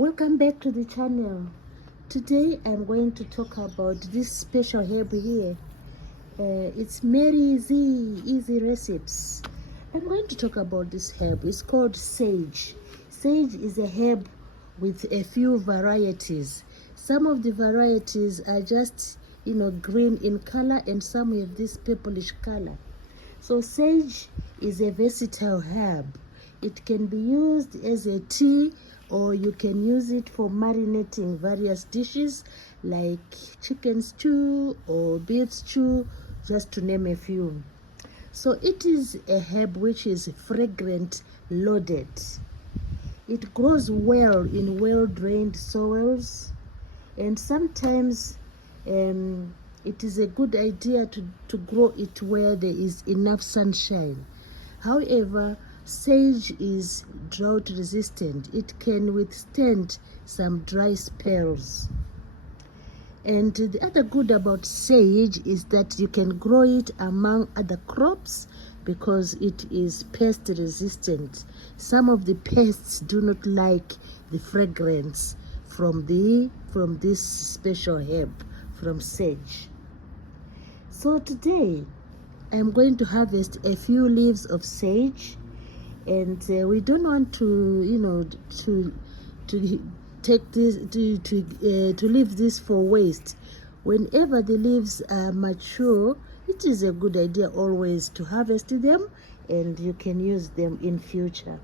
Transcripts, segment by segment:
Welcome back to the channel. Today I'm going to talk about this special herb here. It's Mary Z Easy Recipes. I'm going to talk about this herb. It's called sage. Sage is a herb with a few varieties. Some of the varieties are just green in color, and some have this purplish color. So sage is a versatile herb. It can be used as a tea, or you can use it for marinating various dishes like chicken stew or beef stew, just to name a few. So it is a herb which is fragrant loaded. It grows well in well-drained soils, and sometimes it is a good idea to grow it where there is enough sunshine. However, sage is drought resistant. It can withstand some dry spells. And the other good about sage is that you can grow it among other crops because it is pest resistant. Some of the pests do not like the fragrance from this special herb, from sage. So today I'm going to harvest a few leaves of sage, and we don't want to take this to leave this for waste. Whenever the leaves are mature, it is a good idea always to harvest them, and you can use them in future.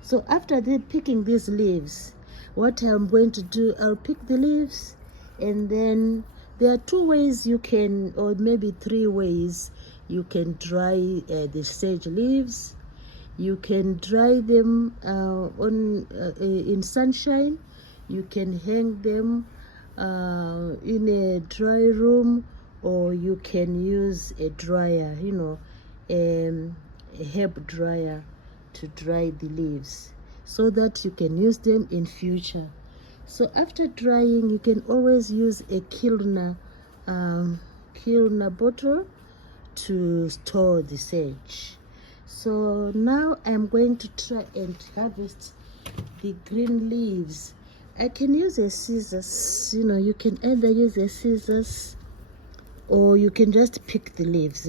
So after picking these leaves, what I'm going to do, I'll pick the leaves, and then there are 2 ways you can, or maybe 3 ways you can dry the sage leaves. You can dry them in sunshine. You can hang them in a dry room, or you can use a dryer, a herb dryer, to dry the leaves so that you can use them in future. So after drying, you can always use a kiln bottle to store the sage. So now I'm going to try and harvest the green leaves. I can use a scissors. You can either use a scissors, or you can just pick the leaves.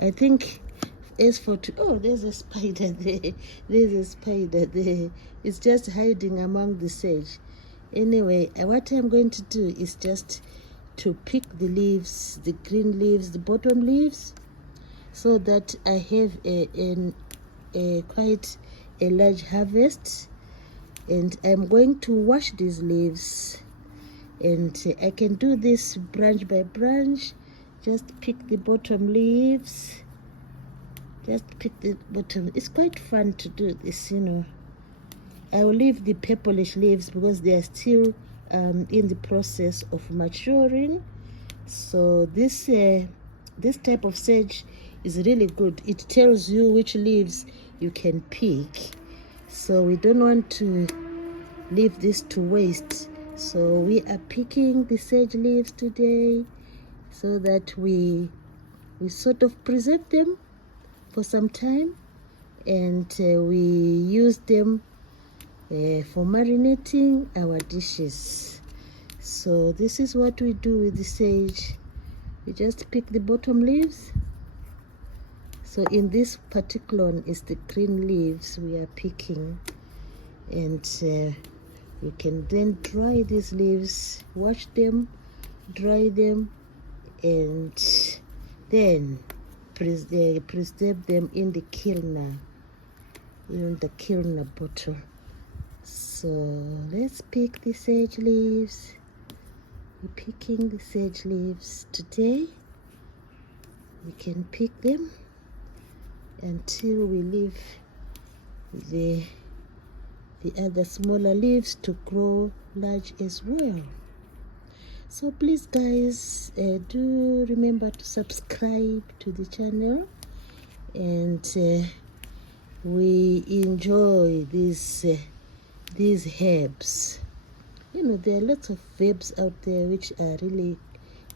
I think as for there's a spider there. There's a spider there. It's just hiding among the sage. Anyway, what I'm going to do is just to pick the leaves, the green leaves, the bottom leaves, so that I have quite a large harvest. And I'm going to wash these leaves, and I can do this branch by branch. Just pick the bottom leaves. Just pick the bottom. It's quite fun to do this, I will leave the purplish leaves because they are still in the process of maturing. So this type of sage is really good. It tells you which leaves you can pick. So we don't want to leave this to waste. So we are picking the sage leaves today so that we sort of preserve them for some time, and we use them for marinating our dishes. So this is what we do with the sage. We just pick the bottom leaves. So in this particular one is the green leaves we are picking, and we can then dry these leaves, wash them, dry them, and then preserve them in the kiln, bottle. So let's pick the sage leaves. We're picking the sage leaves today. We can pick them until we leave the other smaller leaves to grow large as well. So please guys, do remember to subscribe to the channel, and we enjoy these herbs. There are lots of herbs out there which are really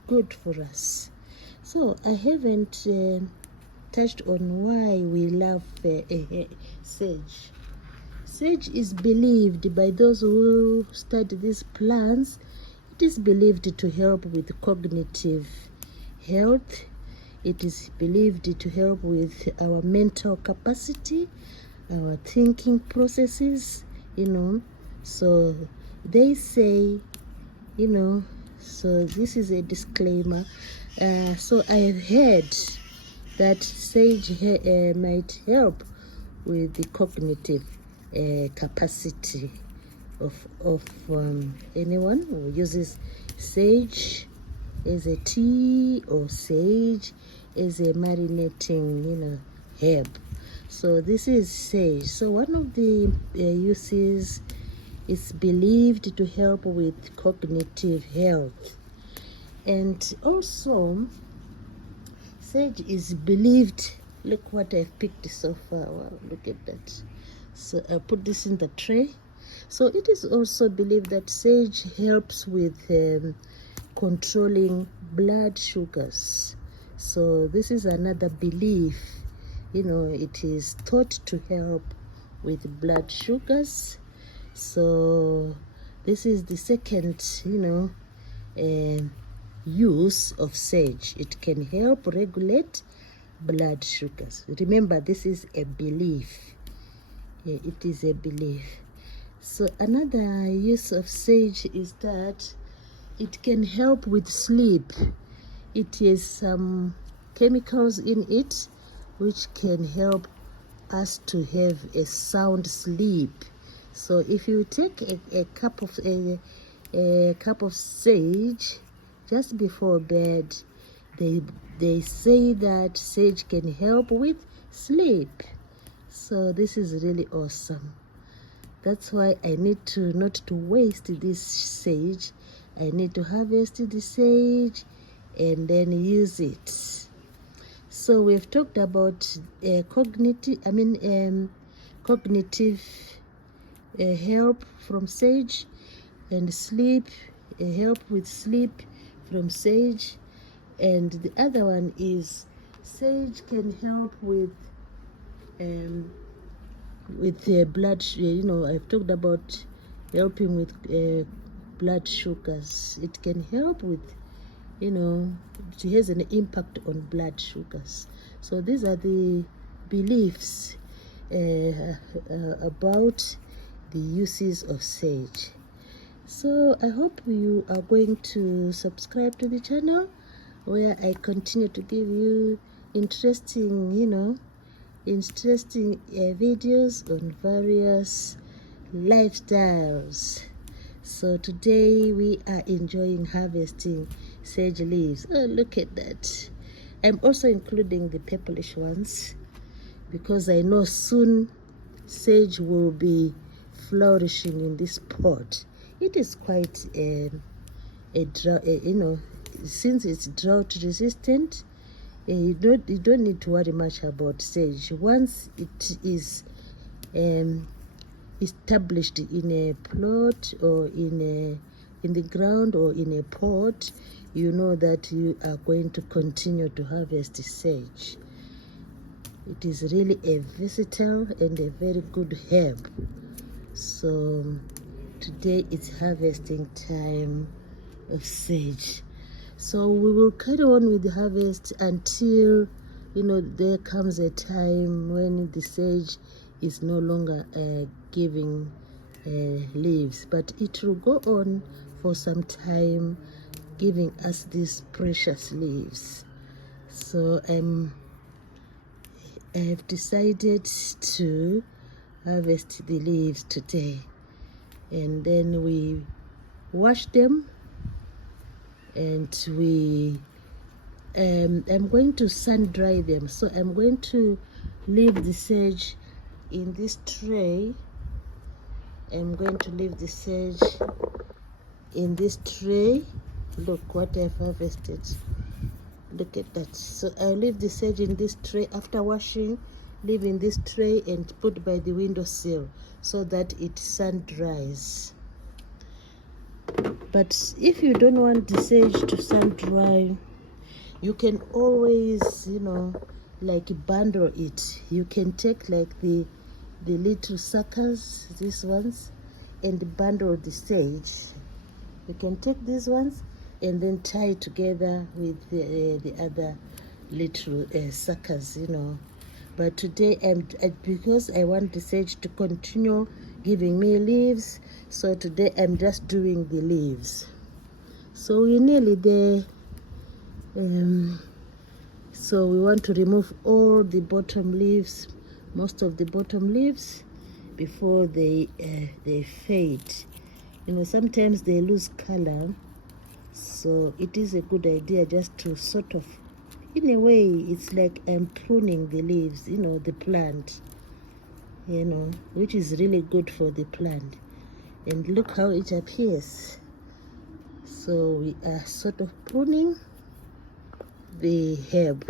good for us. So I haven't touched on why we love sage. Sage is believed by those who study these plants. It is believed to help with cognitive health. It is believed to help with our mental capacity, our thinking processes, So they say, so this is a disclaimer. So I have heard that sage might help with the cognitive capacity of anyone who uses sage as a tea or sage as a marinating herb. So this is sage. So one of the uses is believed to help with cognitive health, and also sage is believed, look what I've picked so far. Wow, look at that. So I'll put this in the tray. So it is also believed that sage helps with controlling blood sugars. So this is another belief. It is thought to help with blood sugars. So this is the second, use of sage. It can help regulate blood sugars. Remember, this is a belief. It is a belief. So another use of sage is that it can help with sleep. It has some chemicals in it which can help us to have a sound sleep. So if you take a cup of sage just before bed, they say that sage can help with sleep. So this is really awesome. That's why I need to not to waste this sage. I need to harvest the sage and then use it. So we've talked about cognitive help from sage, and sleep, help with sleep from sage. And the other one is sage can help with blood. I've talked about helping with blood sugars. It can help with, it has an impact on blood sugars. So these are the beliefs about the uses of sage. So I hope you are going to subscribe to the channel, where I continue to give you interesting videos on various lifestyles. So today we are enjoying harvesting sage leaves. Oh, look at that. I'm also including the purplish ones because I know soon sage will be flourishing in this pot. It is quite since it's drought resistant, you don't need to worry much about sage. Once it is established in a plot or in the ground or in a pot, you know that you are going to continue to harvest sage. It is really a versatile and a very good herb. So today it's harvesting time of sage. So we will carry on with the harvest until there comes a time when the sage is no longer giving leaves, but it will go on for some time giving us these precious leaves. So I have decided to harvest the leaves today, and then we wash them, and I'm going to sun dry them. So I'm going to leave the sage in this tray. I'm going to leave the sage in this tray. Look what I've harvested. Look at that. So I'll leave the sage in this tray after washing. Leave in this tray and put by the windowsill so that it sun dries. But if you don't want the sage to sun dry, you can always, like bundle it. You can take like the the little suckers, these ones, and bundle the sage. You can take these ones and then tie it together with the other little suckers, you know. But today, because I want the sage to continue giving me leaves, so today I'm just doing the leaves. So we're nearly there. So we want to remove all the bottom leaves, most of the bottom leaves, before they fade. You know, sometimes they lose color, so it is a good idea just to sort of, in a way, it's like I'm pruning the leaves, you know, the plant, you know, which is really good for the plant. And look how it appears. So we are sort of pruning the herb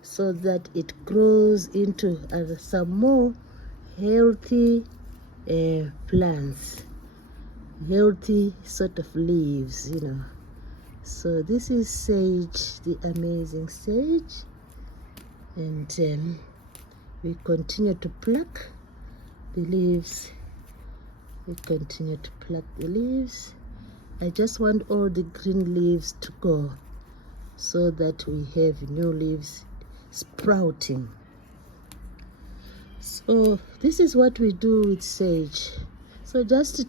so that it grows into some more healthy plants, healthy sort of leaves, you know. So this is sage, the amazing sage, and we continue to pluck the leaves. We continue to pluck the leaves. I just want all the green leaves to go so that we have new leaves sprouting. So this is what we do with sage. So just to